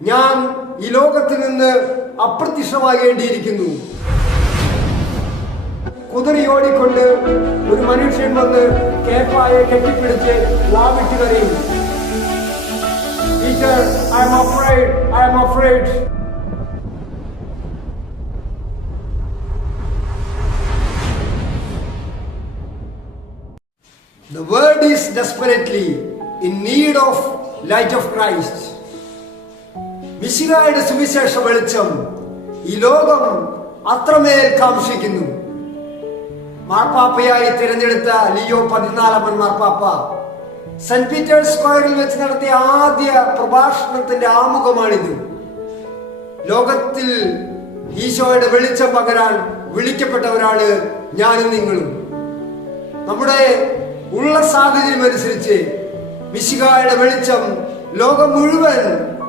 ഞാൻ ഈ ലോകത്തിൽ നിന്ന് അപ്രത്യക്ഷമാകേണ്ടിയിരിക്കുന്നു. കുതിറിയോടിക്കൊണ്ട് ഒരു മനുഷ്യൻ വന്ന് കേപ്പായെ കെട്ടിപ്പിടിച്ച് വാവിട്ട് കരയും. Peter, I am afraid, I am afraid. The world is desperately in need of light of Christ. മിശിഹായുടെ സുവിശേഷ വെളിച്ചം ഈ ലോകം അത്രമേൽ കാംക്ഷിക്കുന്നു. മാർപ്പാപ്പയായി തിരഞ്ഞെടുത്ത ലിയോ 14 മാർപ്പാപ്പ സെന്റ് പീറ്റേഴ്സ് സ്ക്വയറിൽ വെച്ച് നടത്തിയ ആദ്യ പ്രഭാഷണത്തിന്റെ ആമുഖമാണിത്. ലോകത്തിൽ ഈശോയുടെ വെളിച്ചം പകരാൻ വിളിക്കപ്പെട്ടവരാണ് ഞാനും നിങ്ങളും. നമ്മുടെ ഉള്ള സാഹചര്യം അനുസരിച്ച് മിശിഹായുടെ വെളിച്ചം ലോകം മുഴുവൻ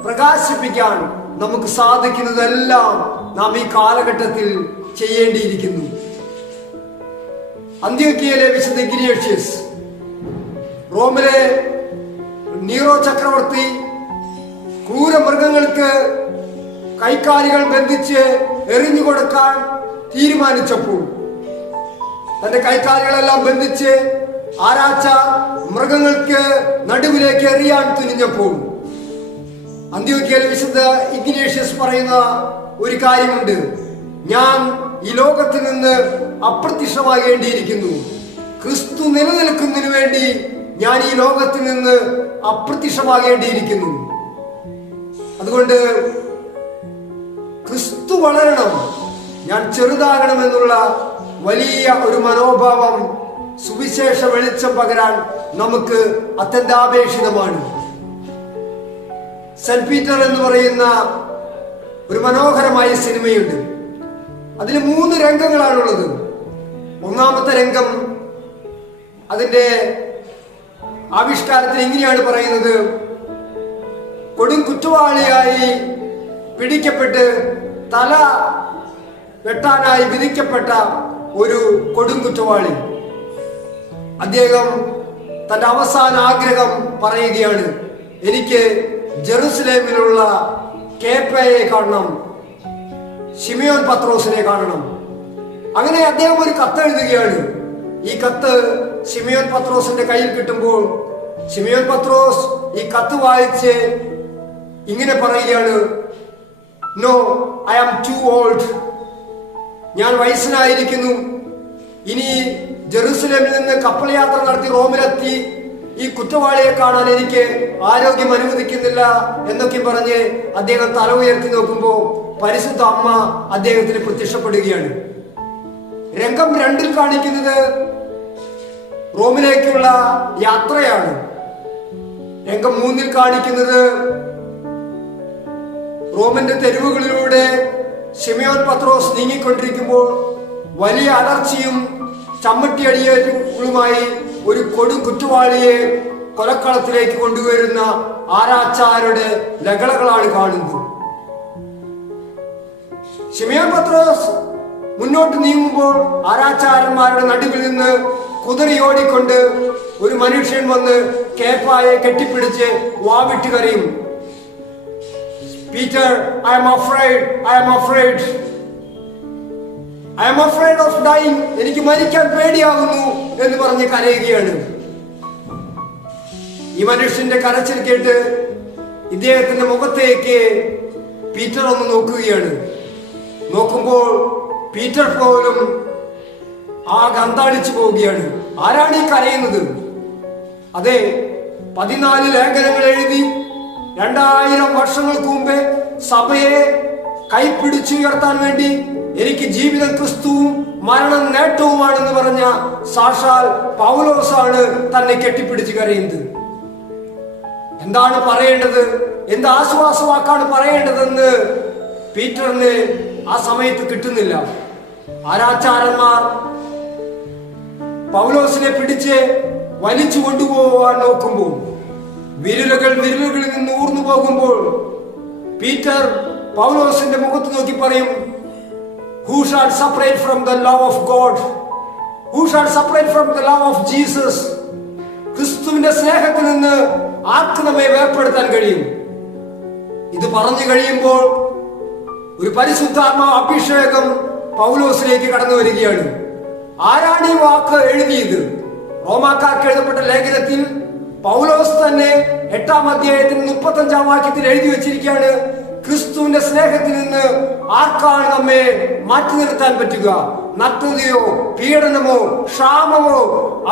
പ്രകാശിപ്പിക്കാൻ നമുക്ക് സാധിക്കുന്നതെല്ലാം നാം ഈ കാലഘട്ടത്തിൽ ചെയ്യേണ്ടിയിരിക്കുന്നു. അന്ത്യോക്യയിലെ വിശുദ്ധ ഇഗ്നേഷ്യസ്, റോമിലെ നീറോ ചക്രവർത്തി ക്രൂരമൃഗങ്ങൾക്ക് കൈക്കാലികൾ ബന്ധിച്ച് എറിഞ്ഞുകൊടുക്കാൻ തീരുമാനിച്ചപ്പോൾ തന്റെ കൈക്കാലികളെല്ലാം ബന്ധിച്ച് ആരാച്ച മൃഗങ്ങൾക്ക് നടുവിലേക്ക് എറിയാൻ തുനിഞ്ഞപ്പോൾ അന്ത്യോക്യയിലെ വിശുദ്ധ ഇഗ്നേഷ്യസ് പറയുന്ന ഒരു കാര്യമുണ്ട്: ഞാൻ ഈ ലോകത്തിൽ നിന്ന് അപ്രത്യക്ഷമാകേണ്ടിയിരിക്കുന്നു. ക്രിസ്തു നിലനിൽക്കുന്നതിന് വേണ്ടി ഞാൻ ഈ ലോകത്തിൽ നിന്ന് അപ്രത്യക്ഷമാകേണ്ടിയിരിക്കുന്നു. അതുകൊണ്ട് ക്രിസ്തു വളരണം, ഞാൻ ചെറുതാകണമെന്നുള്ള വലിയ ഒരു മനോഭാവം സുവിശേഷ വെളിച്ചം പകരാൻ നമുക്ക് അത്യന്താപേക്ഷിതമാണ്. സെന്റ് പീറ്റർ എന്ന് പറയുന്ന ഒരു മനോഹരമായ സിനിമയുണ്ട്. അതിൽ 3 രംഗങ്ങളാണുള്ളത്. ഒന്നാമത്തെ രംഗം അതിന്റെ ആവിഷ്കാരത്തിൽ ഇങ്ങനെയാണ് പറയുന്നത്: കൊടും കുറ്റവാളിയായി പിടിക്കപ്പെട്ട് തല വെട്ടാനായി വിധിക്കപ്പെട്ട ഒരു കൊടും കുറ്റവാളി അദ്ദേഹം തന്റെ അവസാന ആഗ്രഹം പറയുകയാണ്: എനിക്ക് ജെറുസലേമിലുള്ള കേപ്പയെ കാണണം, ശിമിയോൻ പത്രോസിനെ കാണണം. അങ്ങനെ അദ്ദേഹം ഒരു കത്ത് എഴുതുകയാണ്. ഈ കത്ത് ശിമിയോൻ പത്രോസിന്റെ കയ്യിൽ കിട്ടുമ്പോൾ ശിമിയോൻ പത്രോസ് ഈ കത്ത് വായിച്ച് ഇങ്ങനെ പറയുകയാണ്: no, I am too old. ഞാൻ വയസ്സനായിരിക്കുന്നു. ഇനി ജെറുസലേമിൽ നിന്ന് കപ്പൽ യാത്ര നടത്തി റോമിലെത്തി ഈ കുറ്റവാളിയെ കാണാൻ എനിക്ക് ആരോഗ്യം അനുവദിക്കുന്നില്ല എന്നൊക്കെ പറഞ്ഞ് അദ്ദേഹം തല ഉയർത്തി നോക്കുമ്പോൾ പരിശുദ്ധ അമ്മ അദ്ദേഹത്തിന് പ്രത്യക്ഷപ്പെടുകയാണ്. രംഗം 2 കാണിക്കുന്നത് റോമിലേക്കുള്ള യാത്രയാണ്. രംഗം 3 കാണിക്കുന്നത് റോമിന്റെ തെരുവുകളിലൂടെ ശിമിയോൻ പത്രോസ് നീങ്ങിക്കൊണ്ടിരിക്കുമ്പോൾ വലിയ അലർച്ചയും ചമ്മട്ടിയടികളുമായി ഒരു കൊടും കുറ്റവാളിയെ കൊലക്കളത്തിലേക്ക് കൊണ്ടുവരുന്ന ആരാച്ചാരുടെ ലഹളകളാണ് കാണുന്നത്. ശിമിയോൻ പത്രോസ് മുന്നോട്ട് നീങ്ങുമ്പോൾ ആരാച്ചാരന്മാരുടെ നടുവിൽ നിന്ന് കുതിറിയോടിക്കൊണ്ട് ഒരു മനുഷ്യൻ വന്ന് കേപ്പായെ കെട്ടിപ്പിടിച്ച് വാവിട്ട് കരയും: Peter, I am afraid, I am afraid, I am afraid of dying. എനിക്ക് മരിക്കാൻ പേടിയാകുന്നു എന്ന് പറഞ്ഞ് കരയുകയാണ്. ഈ മനുഷ്യന്റെ കരച്ചിൽ കേട്ട് ഇദ്ദേഹത്തിന്റെ മുഖത്തേക്ക് പീറ്റർ ഒന്ന് നോക്കുകയാണ്. നോക്കുമ്പോൾ പീറ്റർ പോലും അന്താളിച്ചു പോവുകയാണ്. ആരാണ് ഈ കരയുന്നത്? അതെ, 14 ലേഖനങ്ങൾ എഴുതി 2000 വർഷങ്ങൾക്ക് മുമ്പേ സഭയെ കൈപ്പിടിച്ചുയർത്താൻ വേണ്ടി എനിക്ക് ജീവിതം ക്രിസ്തുവും മരണം നേട്ടവുമാണെന്ന് പറഞ്ഞ സാക്ഷാൽ പൗലോസാണ് തന്നെ കെട്ടിപ്പിടിച്ച് കരയുന്നത്. എന്താണ് പറയേണ്ടത്, എന്ത് ആശ്വാസവാക്കാണ് പറയേണ്ടതെന്ന് പീറ്ററിന് ആ സമയത്ത് കിട്ടുന്നില്ല. ആരാച്ചാരന്മാർ പൗലോസിനെ പിടിച്ച് വലിച്ചു കൊണ്ടുപോകാൻ നോക്കുമ്പോൾ വിരലുകളിൽ നിന്ന് ഊർന്നു പോകുമ്പോൾ പീറ്റർ പൗലോസിന്റെ മുഖത്ത് നോക്കി പറയും: Who shall separate from the love of God? Who shall separate from the love of Jesus? ക്രിസ്തുവിന്റെ സ്നേഹത്തിൽ നിന്ന് ആർക്ക് നമ്മെ വേർപെടുത്താൻ കഴിയും? ഇത് പറഞ്ഞു കഴിയുമ്പോൾ ഒരു പരിശുദ്ധാത്മാ അഭിഷേകം പൗലോസിലേക്ക് കടന്നു വരികയാണ്. ആരാണ് ഈ വാക്ക് എഴുതിയത്? റോമാക്കാർക്ക് എഴുതപ്പെട്ട ലേഖനത്തിൽ പൗലോസ് തന്നെ 8-ാം അധ്യായത്തിൽ 35-ാം വാക്യത്തിൽ എഴുതി വെച്ചിരിക്കുകയാണ്, ക്രിസ്തുവിന്റെ സ്നേഹത്തിൽ നിന്ന് ആർക്കാണ് നമ്മെ മാറ്റി നിർത്താൻ പറ്റുക? നഗ്നതയോ പീഡനമോ ക്ഷാമമോ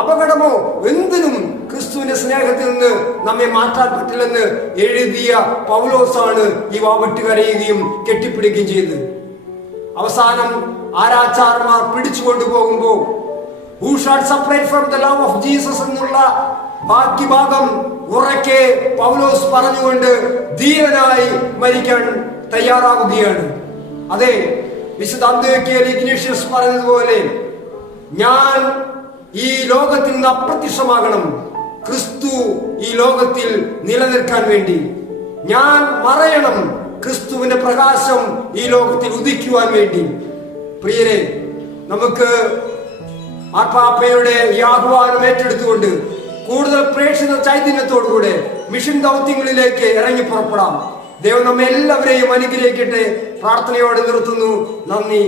അപകടമോ എന്തിനും ക്രിസ്തുവിന്റെ സ്നേഹത്തിൽ നിന്ന് നമ്മെ മാറ്റാൻ പറ്റില്ലെന്ന് എഴുതിയ പൗലോസാണ് ഈ വാവിട്ട് കരയുകയും കെട്ടിപ്പിടിക്കുകയും ചെയ്തത്. അവസാനം ആരാച്ചാർമാർ പിടിച്ചു കൊണ്ടുപോകുമ്പോൾ who shall separate from the love of Jesus എന്നുള്ള ബാക്കി ഭാഗം ഉറക്കെ പൗലോസ് പറഞ്ഞുകൊണ്ട് ധീരനായി മരിക്കാൻ തയ്യാറാവുകയാണ്. അതെ, വിശുദ്ധ അന്ത്യോക്യയിൽ ഇഗ്നേഷ്യസ് പറഞ്ഞതുപോലെ, ഞാൻ ഈ ലോകത്തിൽ നിന്ന് അപ്രത്യക്ഷമാകണം, ക്രിസ്തു ഈ ലോകത്തിൽ നിലനിൽക്കാൻ വേണ്ടി. ഞാൻ മറയണം, ക്രിസ്തുവിന്റെ പ്രകാശം ഈ ലോകത്തിൽ ഉദിക്കുവാൻ വേണ്ടി. പ്രിയരെ, നമുക്ക് മാർപ്പാപ്പയുടെ ഈ ആഹ്വാനം ഏറ്റെടുത്തുകൊണ്ട് കൂടുതൽ പ്രേക്ഷിത ചൈതന്യത്തോടുകൂടെ മിഷൻ ദൗത്യങ്ങളിലേക്ക് ഇറങ്ങി പുറപ്പെടാം. ദൈവം നമ്മെ എല്ലാവരെയും അനുഗ്രഹിക്കട്ടെ. പ്രാർത്ഥനയോടെ നിർത്തുന്നു. നന്ദി.